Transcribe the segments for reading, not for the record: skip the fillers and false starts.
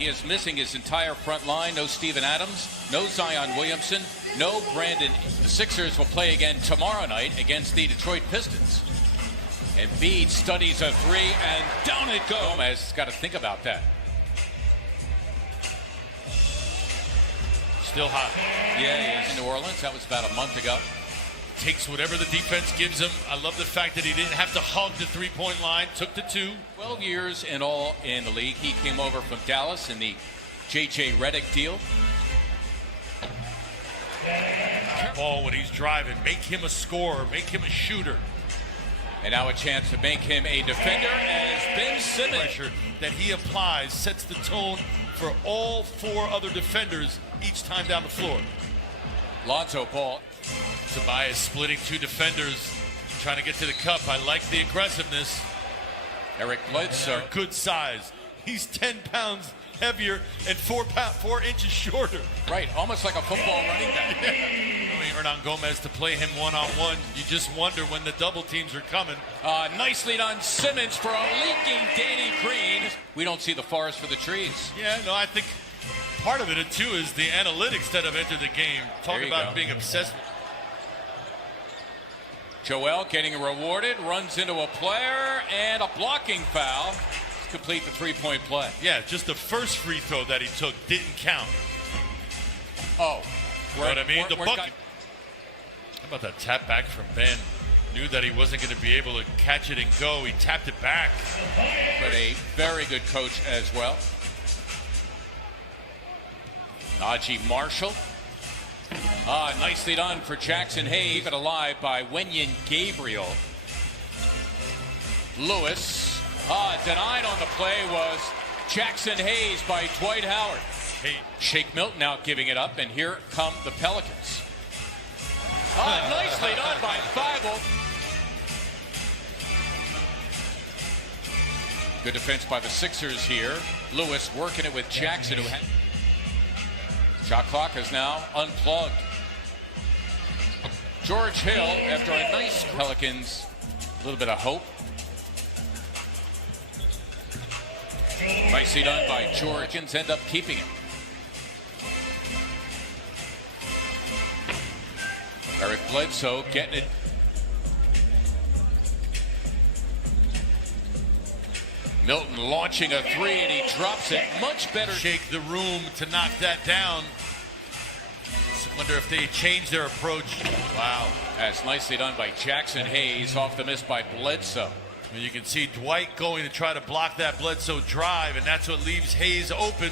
He is missing his entire front line. No Steven Adams, no Zion Williamson, no Brandon. The Sixers will play again tomorrow night against the Detroit Pistons. Embiid studies a three, and down it goes. Gomez got to think about that. Still hot. Yeah, he is in New Orleans. That was about a month ago. Takes whatever the defense gives him. I love the fact that he didn't have to hug the three-point line. Took the two. 12 years in all in the league. He came over from Dallas in the J.J. Redick deal. Ball when he's driving. Make him a scorer. Make him a shooter. And now a chance to make him a defender as Ben Simmons. Pressure that he applies sets the tone for all four other defenders each time down the floor. Lonzo Ball. Tobias splitting two defenders, trying to get to the cup. I like the aggressiveness. Eric Bledsoe. Good size. He's 10 pounds heavier and 4 inches shorter. Right, almost like a football running back. Hernan Gomez to play him one-on-one. You just wonder when the double teams are coming. Nicely done, Simmons for a leaking Danny Green. We don't see the forest for the trees. Yeah, no, I think part of it, too, is the analytics that have entered the game. Talk about being obsessed. Joel getting rewarded, runs into a player, and a blocking foul. Complete the three-point play. Yeah, just the first free throw that he took didn't count. Oh. You know what I mean? The bucket. How about that tap back from Ben? Knew that he wasn't going to be able to catch it and go. He tapped it back. But a very good coach as well. Najee Marshall. Nicely done for Jackson Hayes. Keep it alive by Wenyen Gabriel. Lewis. Denied on the play was Jackson Hayes by Dwight Howard. Shake Milton now giving it up, and here come the Pelicans. Nicely done by Thibault. Good defense by the Sixers here. Lewis working it with Jackson, who had... Shot clock is now unplugged. George Hill, after a nice Pelicans, a little bit of hope. Nicely done by George. Pelicans end up keeping it. Eric Bledsoe getting it. Milton launching a three, and he drops it. Much better. Shake the room to knock that down. I wonder if they change their approach. Wow. That's nicely done by Jackson Hayes off the miss by Bledsoe. And you can see Dwight going to try to block that Bledsoe drive, and that's what leaves Hayes open.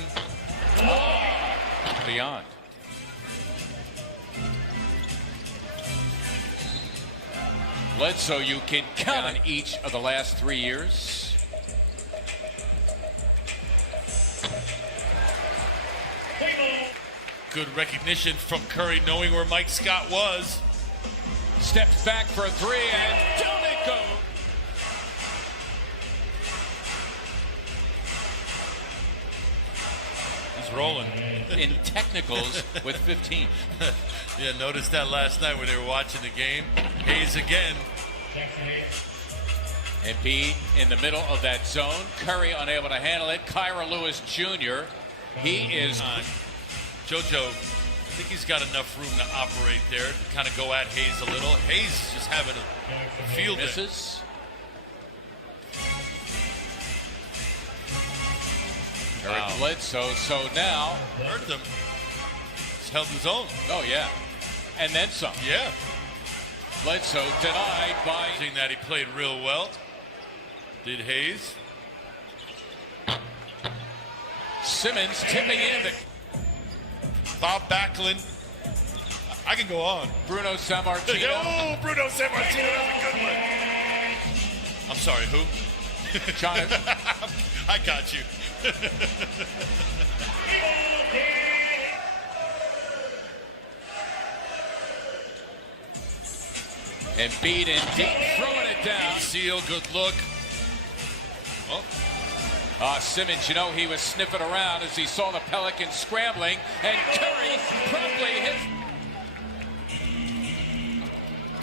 Beyond. Bledsoe, you can count on each of the last 3 years. Good recognition from Curry, knowing where Mike Scott was. Steps back for a three, and down it goes. He's rolling. In technicals with 15. Yeah, noticed that last night when they were watching the game. Hayes again. Embiid in the middle of that zone. Curry unable to handle it. Kyra Lewis Jr. He is... JoJo, I think he's got enough room to operate there, to kind of go at Hayes a little. Hayes is just having a field day. Misses. Eric Bledsoe, so now... Hurt them. He's held his own. Oh, yeah. And then some. Yeah. Bledsoe denied by... Seeing that he played real well. Did Hayes. Simmons tipping in. Bob Backlund. I can go on. Bruno Sammartino. Oh, Bruno Sammartino, that's a good one. I'm sorry, who? John. I got you. Embiid in deep, throwing it down. Good seal, good look. Oh. Simmons, you know, he was sniffing around as he saw the Pelicans scrambling, and Curry promptly hit.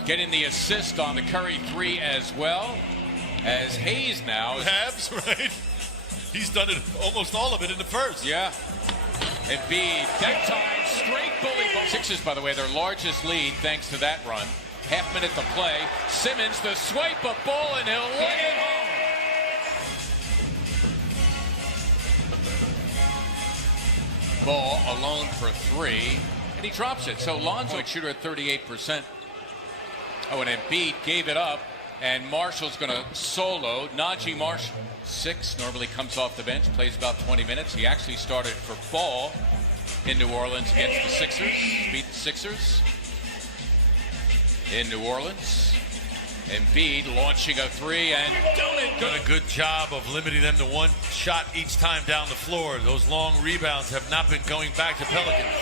Getting the assist on the Curry three as well, as Hayes now. Habs, right? He's done it, almost all of it in the first. Yeah. Embiid, that time, straight bully ball. Sixers, by the way, their largest lead thanks to that run. Half minute to play. Simmons, the swipe of ball, and he'll lay it home. Ball alone for three, and he drops it. So Lonzo, shooter at 38%. Oh, and Embiid gave it up, and Marshall's going to solo. Najee Marshall, 6, normally comes off the bench, plays about 20 minutes. He actually started for Ball in New Orleans against the Sixers, beat the Sixers in New Orleans. Embiid launching a three and done a good job of limiting them to one shot each time down the floor. Those long rebounds have not been going back to Pelicans.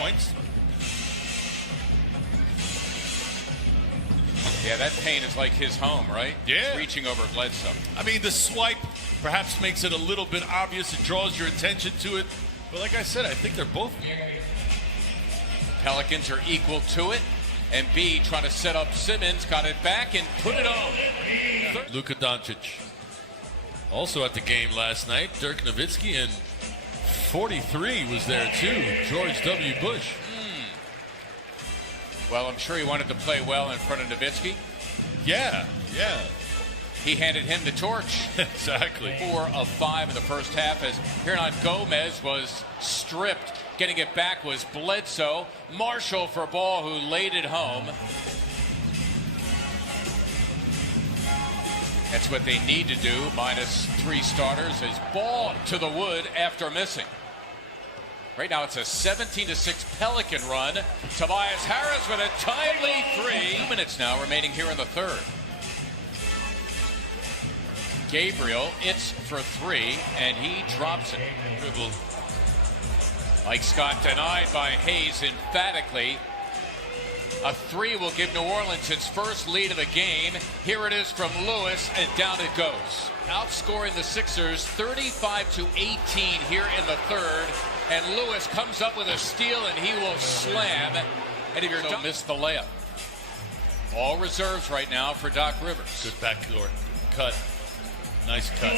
Points. Yeah, that paint is like his home, right? Yeah. Reaching over Bledsoe. I mean, the swipe perhaps makes it a little bit obvious. It draws your attention to it. But like I said, I think they're both. Pelicans are equal to it. Embiid trying to set up Simmons, got it back and put it on. Luka Doncic also at the game last night. Dirk Nowitzki, and 43 was there too. George W. Bush. Well, I'm sure he wanted to play well in front of Nowitzki. Yeah. He handed him the torch. Exactly. 4 of 5 in the first half as Hernan Gomez was stripped. Getting it back was Bledsoe. Marshall for Ball, who laid it home. That's what they need to do, minus 3 starters, as Ball to the wood after missing. Right now it's a 17-6 Pelican run. Tobias Harris with a timely 3. 2 minutes now remaining here in the third. Gabriel, it's for 3, and he drops it. Dribble. Mike Scott denied by Hayes emphatically. A 3 will give New Orleans its first lead of the game. Here it is from Lewis, and down it goes. Outscoring the Sixers 35-18 here in the third. And Lewis comes up with a steal, and he will slam. And if you're don't miss the layup. All reserves right now for Doc Rivers. Good backdoor cut. Nice cut.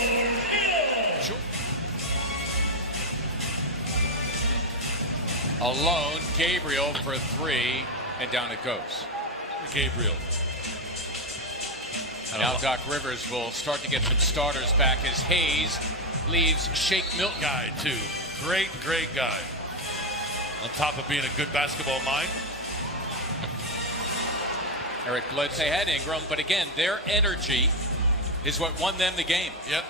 Alone, Gabriel for 3, and down it goes. Gabriel. Now Doc Rivers will start to get some starters back as Hayes leaves Shake Milton. Guy, too. Great guy. On top of being a good basketball mind. Eric Bledsoe had Ingram, but again, their energy is what won them the game. Yep.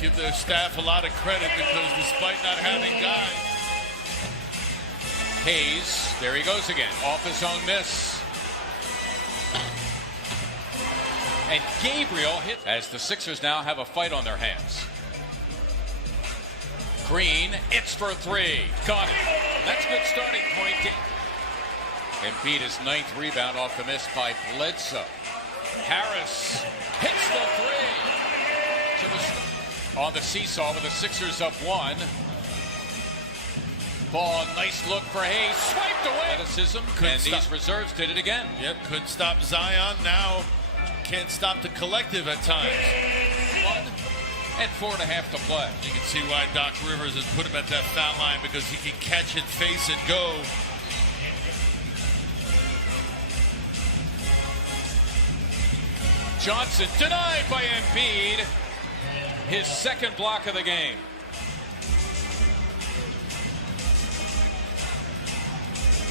Give their staff a lot of credit because despite not having guys. Hayes, there he goes again, off his own miss. And Gabriel hit as the Sixers now have a fight on their hands. Green, it's for 3. Got it. That's a good starting point. Embiid his 9th rebound off the miss by Bledsoe. Harris hits the 3. On the seesaw with the Sixers up 1. Ball, nice look for Hayes. Swiped away. Athleticism, and these reserves did it again. Yep, couldn't stop Zion. Now can't stop the collective at times. 1 and 4.5 to play. You can see why Doc Rivers has put him at that foul line, because he can catch it, face it, go. Johnson denied by Embiid. His second block of the game.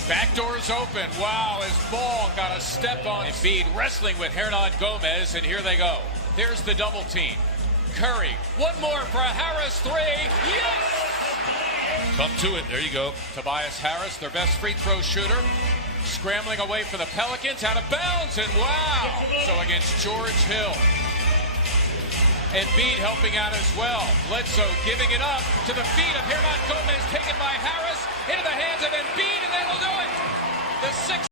Back door's open. Wow, as Ball got a step on Embiid, wrestling with Hernan Gomez, and here they go. There's the double team. Curry, one more for a Harris 3. Yes! Come to it. There you go. Tobias Harris, their best free throw shooter, scrambling away for the Pelicans, out of bounds, and wow! So against George Hill. Embiid helping out as well. Bledsoe giving it up to the feet of Hernan Gomez, taken by Harris, into the hands of Embiid, and that'll do it. The Sixers